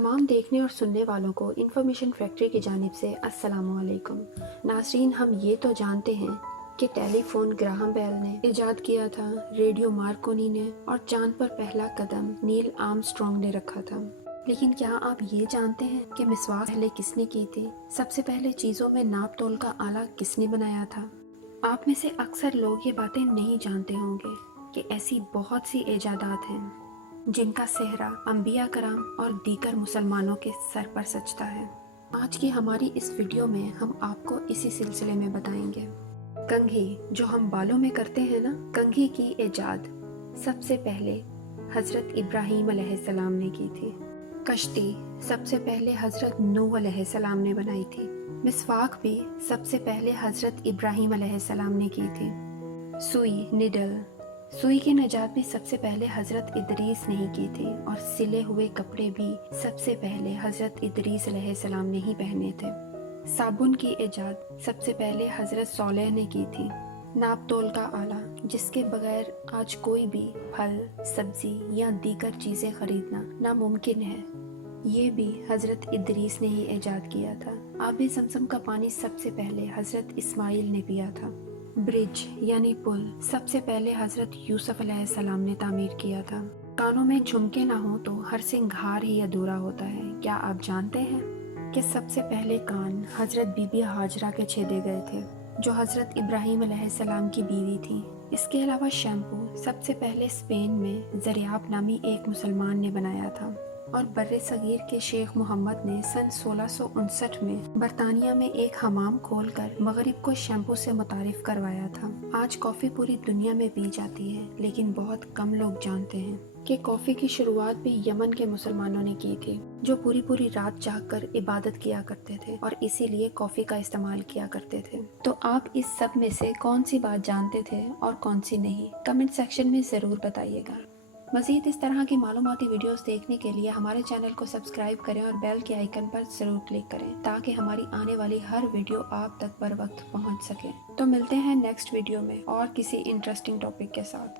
तमाम देखने और सुनने वालों को इन्फॉर्मेशन फैक्ट्री की जानिब से अस्सलामु अलैकुम। नाज़रीन, हम ये तो जानते हैं कि टेलीफोन ग्राहम बेल ने इजाद किया था, रेडियो मार्कोनी ने, और चांद पर पहला कदम नील आर्मस्ट्रॉन्ग ने रखा था। लेकिन क्या आप ये जानते हैं कि मिसवाक पहले किसने की थी? सबसे पहले चीज़ों में नाप तोल का आला किसने बनाया था? आप में से अक्सर लोग ये बातें नहीं जानते होंगे कि ऐसी बहुत सी इजादात हैं जिनका सेहरा अंबिया कराम और दीगर मुसलमानों के सर पर सजता है। आज की हमारी इस वीडियो में हम आपको इसी सिलसिले में बताएंगे। कंघी, जो हम बालों में करते हैं ना, कंघी की इजाद सबसे पहले हज़रत इब्राहीम अलैहिस्सलाम ने की थी। कश्ती सबसे पहले हज़रत नूह अलैहिस्सलाम ने बनाई थी। मिसवाक भी सबसे पहले हज़रत इब्राहीम अलैहिस्सलाम ने की थी। सुई, निडल, सुई की निजात भी सबसे पहले हज़रत इदरीस ने ही की थी, और सिले हुए कपड़े भी सबसे पहले हज़रत इदरीस अलैहिस्सलाम ने ही पहने थे। साबुन की इजाद सबसे पहले हज़रत सोलेह ने की थी। नाप तोल का आला, जिसके बगैर आज कोई भी फल, सब्जी या दीगर चीज़ें खरीदना नामुमकिन है, ये भी हज़रत इदरीस ने ही इजाद किया था। आबे ज़मज़म का पानी सबसे पहले हज़रत इस्माइल ने पिया था। ब्रिज यानी पुल सबसे पहले हज़रत यूसुफ अलैहिस्सलाम ने तामीर किया था। कानों में झुमके ना हो तो हर सिंगार ही अधूरा होता है। क्या आप जानते हैं कि सबसे पहले कान हज़रत बीबी हाजरा के छेदे गए थे, जो हज़रत इब्राहीम अलैहिस्सलाम की बीवी थी। इसके अलावा शैम्पू सबसे पहले स्पेन में ज़रियाब नामी एक मुसलमान ने बनाया था, और बर्रे सगीर के शेख मोहम्मद ने सन 1659 में बरतानिया में एक हमाम खोलकर मगरिब को शैम्पू से मुतारिफ करवाया था। आज कॉफ़ी पूरी दुनिया में पी जाती है, लेकिन बहुत कम लोग जानते हैं कि कॉफ़ी की शुरुआत भी यमन के मुसलमानों ने की थी, जो पूरी पूरी रात जागकर इबादत किया करते थे और इसीलिए कॉफ़ी का इस्तेमाल किया करते थे। तो आप इस सब में से कौन सी बात जानते थे और कौन सी नहीं, कमेंट सेक्शन में ज़रूर बताइएगा। मज़ीद इस तरह की मालूमाती वीडियोस देखने के लिए हमारे चैनल को सब्सक्राइब करें और बेल के आइकन पर ज़रूर क्लिक करें, ताकि हमारी आने वाली हर वीडियो आप तक बर वक्त पहुंच सके। तो मिलते हैं नेक्स्ट वीडियो में और किसी इंटरेस्टिंग टॉपिक के साथ।